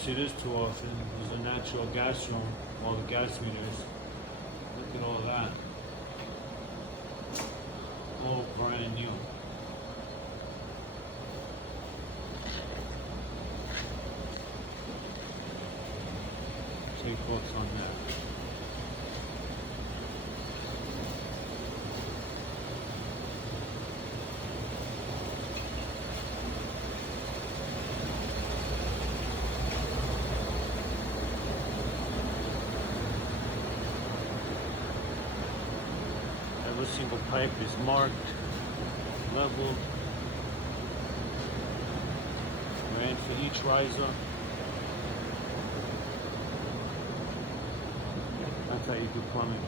see this too often. There's a natural gas room, all the gas meters. Look at all that. All brand new. Take thoughts on that. Every single pipe is marked, leveled, ran for each riser. That's how you do plumbing.